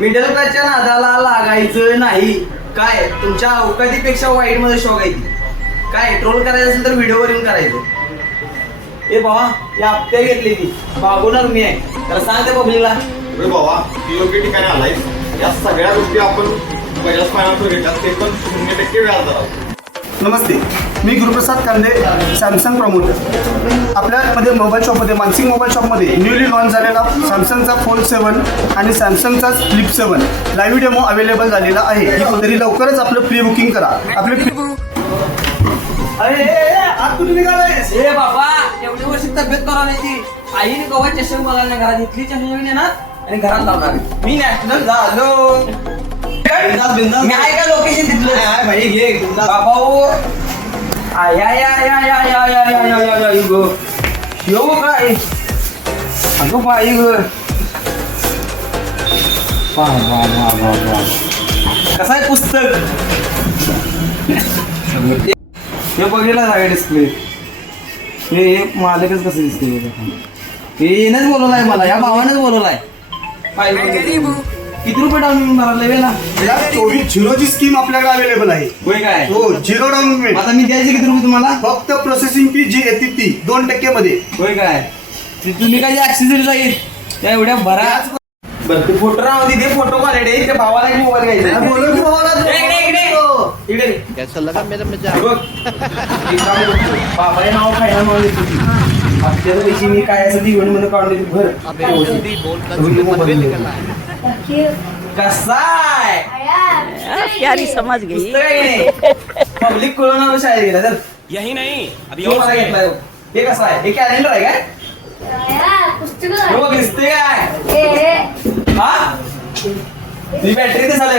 Middle क्लासच्या नादाला लागायचं नाही. काय तुमच्या अवकातीपेक्षा वाईट मध्ये शॉक आहे ती. काय ट्रोल करायचं असेल तर व्हिडिओवर येऊन करायचं. ए बाबा या हप्त्या घेतली ती बागवणार मी आहे. तर सांग त्या पब्लिकला. अरे बाबा तू योग्य ठिकाणी आलायस. या सगळ्या गोष्टी आपण बजाज फायनान्सवर घेतात ते पण 0% व्याजदरावर. नमस्ते, मी गुरुप्रसाद कांदे, सॅमसंग प्रमोटर. आपल्यामध्ये मोबाईल शॉपमध्ये मानसिंग मोबाईल शॉपमध्ये न्यूली लॉन्च झालेला सॅमसंगचा फोल्ड 7 आणि सॅमसंगचा फ्लिप 7 लाईव्ह डेमो अवेलेबल झालेला आहे. तरी लवकरच आपलं प्री बुकिंग करा. अरे आज कुठे निघालायस? ए बाबा एवढी वर्ष तब्येत करा नाही ती. आईने कवा चष्मा बघायला नाही घरात. इथली चष्मा येणार आणि घरात लावणार. मी नॅशनल झालो. मी आहे का लोकेशन तिथलं? आहे भाई घे बाबा. आया या या या या या या या या या गो यो काय अगं बाई ग. कसं आहे पुस्तक? हे बघितलं सगळे डिस्प्ले. हे मालकच कसं दिसते. हे येणंच बोलवलाय मला. या भावानंच बोलवलाय. किती रुपये डाऊन भरायला वेळेला? 24/0 ची स्कीम आपल्याकडे अवेलेबल आहे. होय काय? हो, 0 डाऊन पेमेंट. आता मी द्यायचे किती रुपये तुम्हाला? फक्त प्रोसेसिंग फी जी येते ती 2% मध्ये. होय काय? तुम्ही काय ऍक्सेसरीज जाईल त्या एवढ्या भरा. बरं ते फोटो राहू दे. फोटो क्वालिटी त्या भावाला मोबाईल घ्यायचा. बोललो की भावाला. इकडे कैसा लगा मेरा मजा? बाबाने नाव खायला म्हणून आपल्याला पैसे मी काय असं ती इव्हेंट मध्ये काढून देतो. घर अबे हिंदी बोलता मन में निकलना है. कसा आहे? प्यारी समझ गई. पब्लिक कोरोना शाळेत गेला तर यही नहीं अभी तो और मला सही है. घेतलाय. हे कसं आहे? हे कॅलेंडर आहे काय? पुस्तक हो दिसते काय? हा ही बॅटरी ते झालं